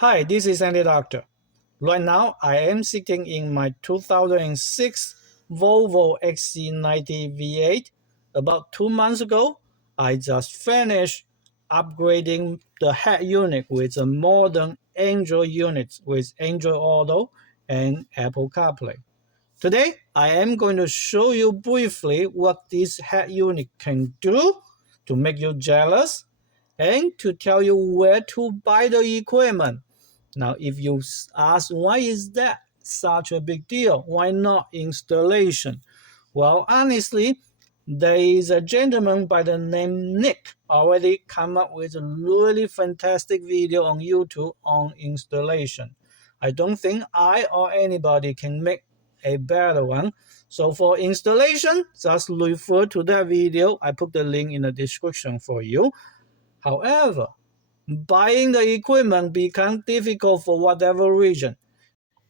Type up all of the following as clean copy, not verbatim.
Hi, this is Andy Doctor. Right now, I am sitting in my 2006 Volvo XC90 V8. About 2 months ago, I just finished upgrading the head unit with a modern Android unit with Android Auto and Apple CarPlay. Today, I am going to show you briefly what this head unit can do to make you jealous and to tell you where to buy the equipment. Now, if you ask why is that such a big deal, why not installation? Well, honestly, there is a gentleman by the name Nick already come up with a really fantastic video on YouTube on installation. I don't think I or anybody can make a better one. So for installation, just refer to that video. I put the link in the description for you. However, buying the equipment becomes difficult for whatever reason.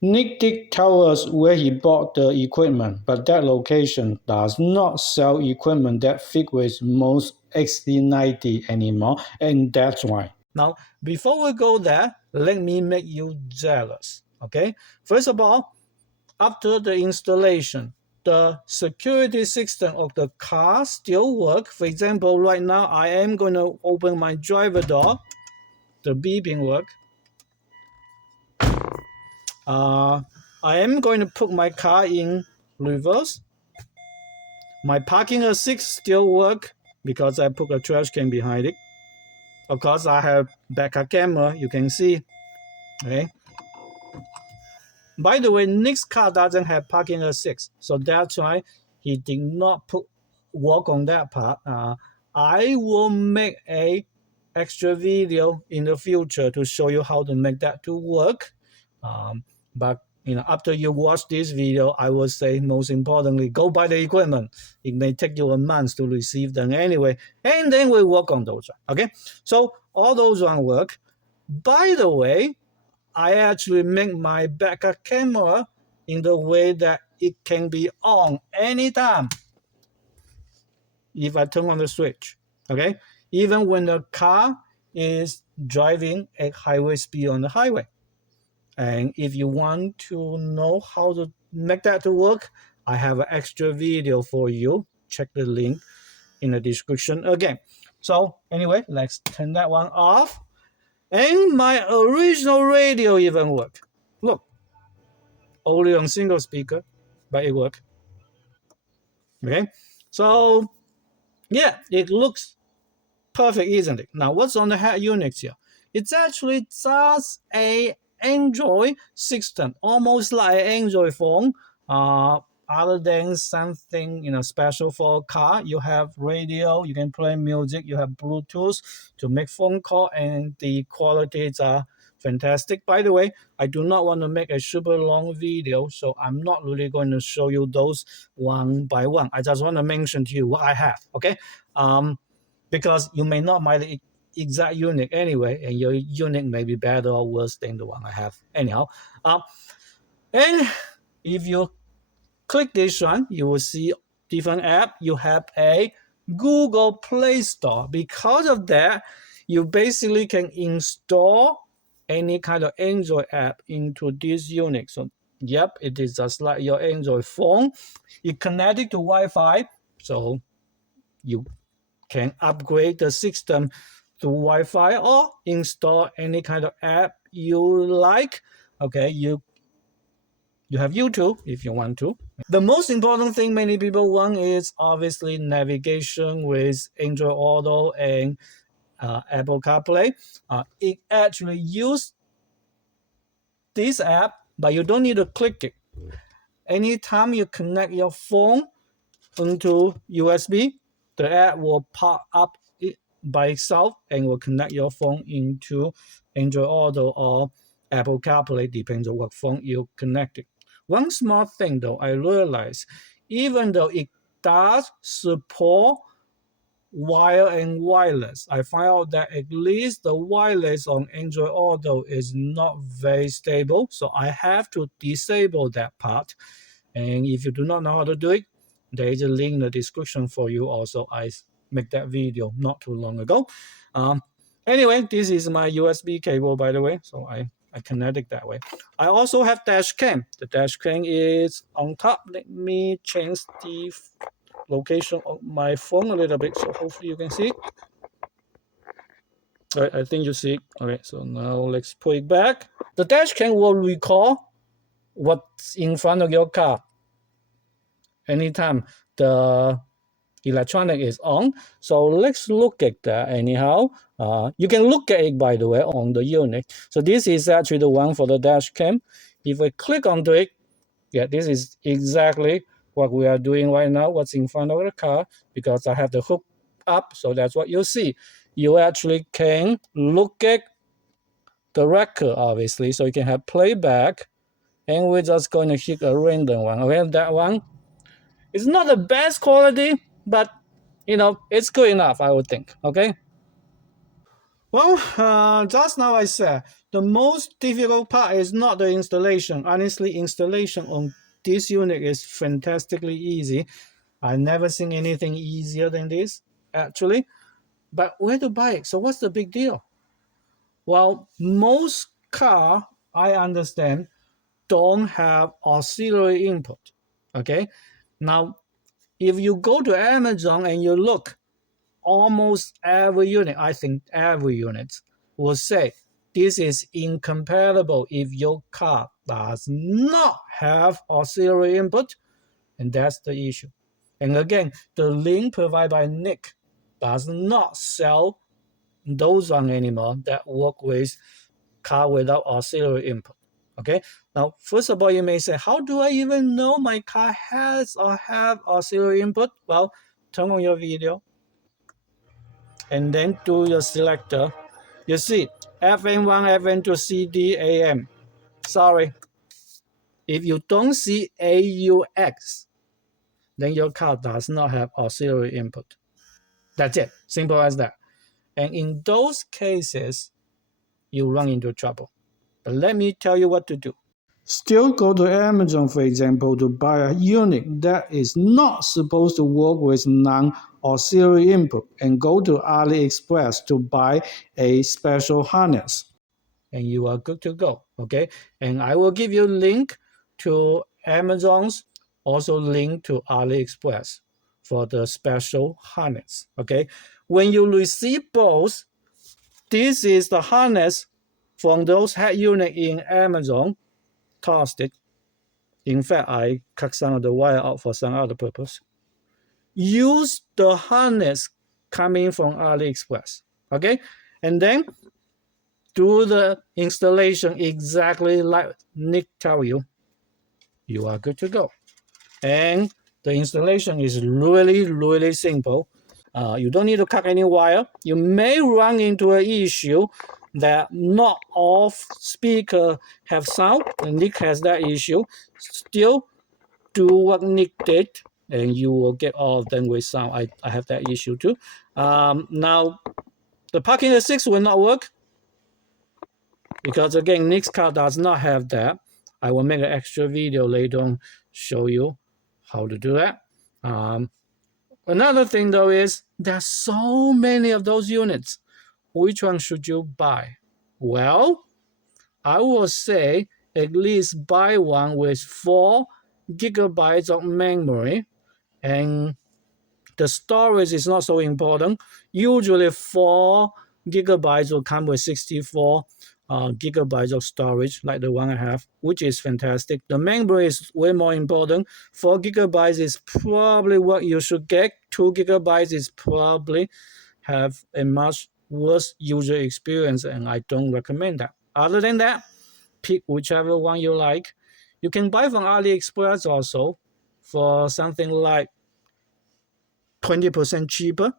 Nick did tell us where he bought the equipment, but that location does not sell equipment that fit with most XC90 anymore, and that's why. Now, before we go there, let me make you jealous, okay? First of all, after the installation, the security system of the car still works. For example, right now, I am going to open my driver door. The beeping work. I am going to put my car in reverse. My parking assist still work because I put a trash can behind it. Of course, I have backup camera, you can see. Okay. By the way, Nick's car doesn't have parking assist, so that's why he did not work on that part. I will make a extra video in the future to show you how to make that to work. But after you watch this video, I would say most importantly, go buy the equipment. It may take you a month to receive them anyway, and then we work on those. Okay, so all those one work. By the way, I actually make my backup camera in the way that it can be on anytime if I turn on the switch. Okay, even when the car is driving at highway speed on the highway. And if you want to know how to make that to work, I have an extra video for you. Check the link in the description again. So anyway, let's turn that one off. And my original radio even work. Look, only on single speaker, but it works. Okay, so yeah, it looks perfect, isn't it? Now, what's on the head units here? It's actually just a Android system, almost like an Android phone. Other than something special for a car, you have radio, you can play music, you have Bluetooth to make phone call, and the qualities are fantastic. By the way, I do not want to make a super long video, so I'm not really going to show you those one by one. I just want to mention to you what I have. Okay, because you may not buy the exact unit anyway, and your unit may be better or worse than the one I have. Anyhow, and if you click this one, you will see different app. You have a Google Play Store. Because of that, you basically can install any kind of Android app into this unit. So yep, it is just like your Android phone. You connect it to Wi-Fi, so you can upgrade the system to Wi-Fi or install any kind of app you like. Okay, you have YouTube if you want to. The most important thing many people want is obviously navigation with Android Auto and Apple CarPlay. It actually uses this app, but you don't need to click it. Anytime you connect your phone into USB, the app will pop up by itself and will connect your phone into Android Auto or Apple CarPlay, depends on what phone you connect it. One small thing though, I realized, even though it does support wire and wireless, I find out that at least the wireless on Android Auto is not very stable, so I have to disable that part. And if you do not know how to do it, there is a link in the description for you also. I make that video not too long ago. Anyway, this is my USB cable, by the way, so I connect it that way. I also have dash cam. The dash cam is on top. Let me change the location of my phone a little bit, so hopefully you can see it. All right, I think you see it. All right, so now let's put it back. The dash cam will recall what's in front of your car anytime the electronic is on. So let's look at that anyhow. You can look at it, by the way, on the unit. So this is actually the one for the dash cam. If I click onto it, yeah, this is exactly what we are doing right now, what's in front of the car, because I have the hook up. So that's what you see. You actually can look at the record, obviously, so you can have playback. And we're just going to hit a random one. Okay, that one is not the best quality, but it's good enough, I would think. Okay. Well, just now I said the most difficult part is not the installation. Honestly, installation on this unit is fantastically easy. I've never seen anything easier than this, actually. But where to buy it? So what's the big deal? Well, most car, I understand, don't have auxiliary input. Okay. Now, if you go to Amazon and you look, almost every unit, I think every unit will say this is incompatible if your car does not have auxiliary input, and that's the issue. And again, the link provided by Nick does not sell those one anymore that work with car without auxiliary input. Okay. Now, first of all, you may say, how do I even know my car has or have auxiliary input? Well, turn on your video and then do your selector. You see, FM1, FM2, CD, AM. Sorry. If you don't see AUX, then your car does not have auxiliary input. That's it. Simple as that. And in those cases, you run into trouble. But let me tell you what to do. Still go to Amazon, for example, to buy a unit that is not supposed to work with non-auxiliary input, and go to AliExpress to buy a special harness. And you are good to go, okay? And I will give you a link to Amazon's, also link to AliExpress for the special harness, okay? When you receive both, this is the harness from those head unit in Amazon. Tossed it. In fact, I cut some of the wire out for some other purpose. Use the harness coming from AliExpress, okay? And then do the installation exactly like Nick tell you. You are good to go. And the installation is really, really simple. You don't need to cut any wire. You may run into an issue that not all speakers have sound, and Nick has that issue. Still do what Nick did, and you will get all of them with sound. I have that issue too. Now, the parking assist will not work because, again, Nick's car does not have that. I will make an extra video later on, show you how to do that. Another thing, though, is there's so many of those units. Which one should you buy? Well, I would say at least buy one with 4 gigabytes of memory, and the storage is not so important. Usually 4 gigabytes will come with 64 gigabytes of storage, like the one I have, which is fantastic. The memory is way more important. 4 gigabytes is probably what you should get. 2 gigabytes is probably have a much worse user experience, and I don't recommend that. Other than that, pick whichever one you like. You can buy from AliExpress also for something like 20% cheaper,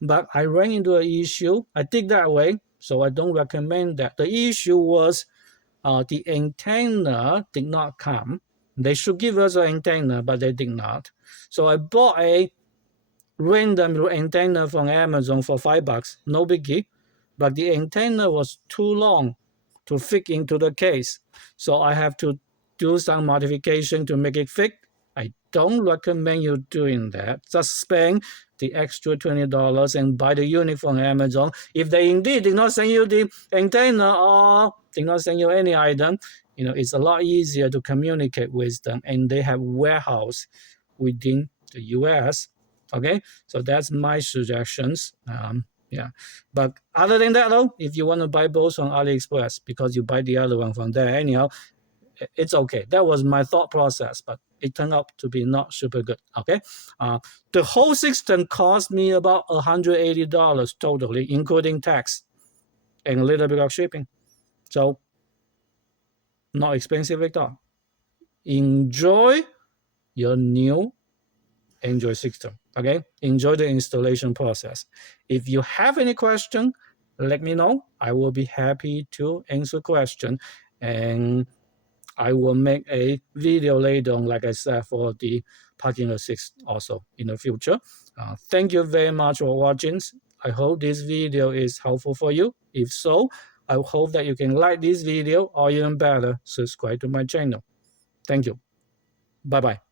but I ran into an issue. I did that way, so I don't recommend that. The issue was the antenna did not come. They should give us an antenna, but they did not. So I bought a random antenna from Amazon for $5, no biggie, but the antenna was too long to fit into the case. So I have to do some modification to make it fit. I don't recommend you doing that. Just spend the extra $20 and buy the unit from Amazon. If they indeed did not send you the antenna or did not send you any item, it's a lot easier to communicate with them, and they have warehouse within the US. Okay, so that's my suggestions. Yeah, but other than that, though, if you want to buy both on AliExpress because you buy the other one from there anyhow, it's okay. That was my thought process, but it turned out to be not super good. Okay, the whole system cost me about $180 totally, including tax and a little bit of shipping. So not expensive at all. Enjoy your new Android system. Okay, enjoy the installation process. If you have any question, let me know. I will be happy to answer question, and I will make a video later on, like I said, for the parking assist also in the future. Thank you very much for watching. I hope this video is helpful for you. If so, I hope that you can like this video, or even better, subscribe to my channel. Thank you. Bye-bye.